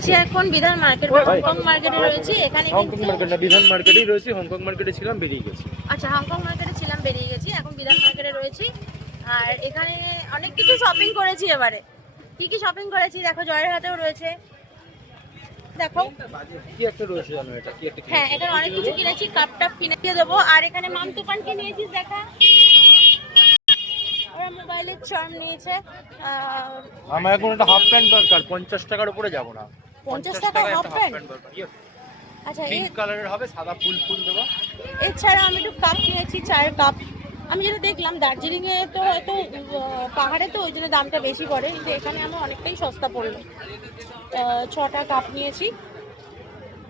রয়েছে এখন বিধান মার্কেট বা হংকং মার্কেটে রয়েছে। এখানে হংকং মার্কেট না, বিধান মার্কেটেই রয়েছে। হংকং মার্কেটে ছিলাম, বেরিয়ে গেছি। আচ্ছা, হংকং মার্কেটে ছিলাম, বেরিয়ে গেছি, এখন বিধান মার্কেটে রয়েছি। আর এখানে অনেক কিছু শপিং করেছি। এবারে কি কি শপিং করেছি দেখো, জয়ের হাটেও রয়েছে, দেখো কি একটা রয়েছে জানো, এটা কি একটা? হ্যাঁ, এখানে অনেক কিছু কিনেছি, কাপ টাপ কিনে দিয়ে দেবো। আর এখানে মামতুপান কি নিয়েছিস দেখা, ওরা মোবাইলের চার্ম নিয়েছে। আমার এখন একটা হাফ প্যান্ট দরকার, 50 টাকার উপরে যাব না। 50 টাকা হাফ প্যান্ট? দরকার। আচ্ছা, পিঙ্ক কালারের হবে, সাদা ফুল ফুল দেবো। এছাড়া আমি একটু কাপ কিনেছি, চায়ের কাপ। আমি যেটা দেখলাম দার্জিলিং এ তো হয়তো পাহাড়ে তো ওই জন্য দামটা বেশি পড়ে, কিন্তু এখানে আমার অনেকটাই সস্তা পড়লো। 6টা কাপ নিয়েছি,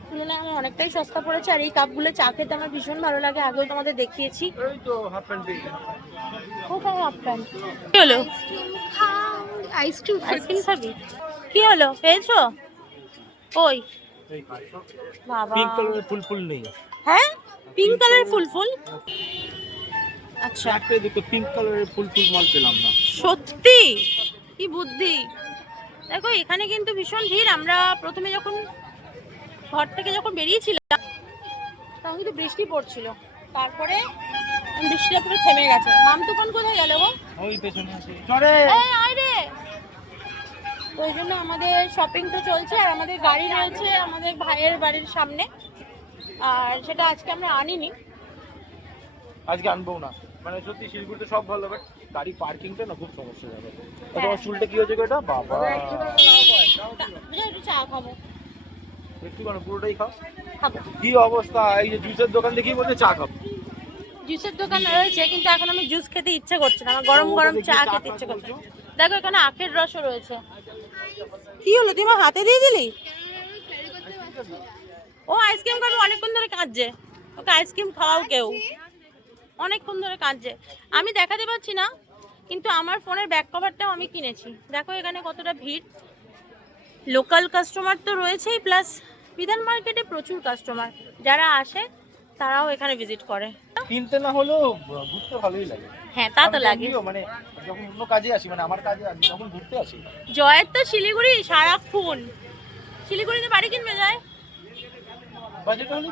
তুলনায় আমার অনেকটাই সস্তা পড়েছে। আর এই কাপগুলো চা খেতে আমার ভীষণ ভালো লাগে, আগেও তোমাদের দেখিয়েছি। এই তো হাফ প্যান্ট পেয়ে গেছি। কোথায় হাফ প্যান্ট? কি হলো? আইসক্রিম খাবি? কি হলো, পেয়েছো? ওই বাবা, পিঙ্ক কালারের ফুল ফুল নেই। হ্যাঁ, পিঙ্ক কালার ফুল ফুল। আচ্ছা, একটা দুটো পিঙ্ক কালারের ফুল ফুল মাল পেলাম না। সত্যি কি বুদ্ধি। দেখো এখানে কিন্তু ভীষণ ভিড়। আমরা প্রথমে যখন ঘর থেকে বেরিয়েছিলাম তখন কিন্তু বৃষ্টি পড়ছিল, তারপরে বৃষ্টিটা পুরো থেমে গেছে। মামতুকান কোথায় গেল গো? ওই পেছনে আছে, চলে। আয় রে। তো ওই জন্য আমাদের শপিং তো চলছে, আর আমাদের গাড়ি রয়েছে আমাদের ভাইয়ের বাড়ির সামনে, আর সেটা আজকে আমরা আনিনি। আজকে আনবো না, মানে সত্যি শিলিগুড়িতে সব ভালো, বাট গাড়ি পার্কিংটা না খুব সমস্যা যাবে। তোমার চুলটা কি হয়েছে এটা বাবা? একটু চা খাবো। একটু কেন, পুরোটাই খাও। খাবো। কি অবস্থা, এই যে জুসের দোকান দেখি বলতে চা খাবো। জুসের দোকান রয়েছে, কিন্তু এখন আমি জুস খেতে ইচ্ছে করছে না, আমার গরম গরম চা খেতে ইচ্ছে করছে। দেখো এখানে আখের রসও রয়েছে। কি হলো, তুই আমার হাতে দিয়ে দিলি? ও আইসক্রিম খাবে, অনেকক্ষণ ধরে কাঁদছে, ওকে আইসক্রিম খাওয়াও কেউ, অনেকক্ষণ ধরে কাঁদছে। আমি দেখাতে পাচ্ছি না, কিন্তু আমার ফোনের ব্যাক কভারটাও আমি কিনেছি। দেখো এখানে কতটা ভিড়, লোকাল কাস্টমার তো রয়েছেই, প্লাস বিধান মার্কেটে প্রচুর কাস্টমার, যারা আসে তারাও এখানে ভিজিট করে। কিনতে না হলেও ঘুরতে ভালোই লাগে। হ্যাঁ, তা তো লাগে। মানে যখন অন্য কাজে আসি, মানে আমার কাজে আসি, তখন ঘুরতে আসি। জয়ের তো শিলিগুড়ি সারাক্ষণ, শিলিগুড়িতে বাড়ি কিনবে যায়। বাজেট হলে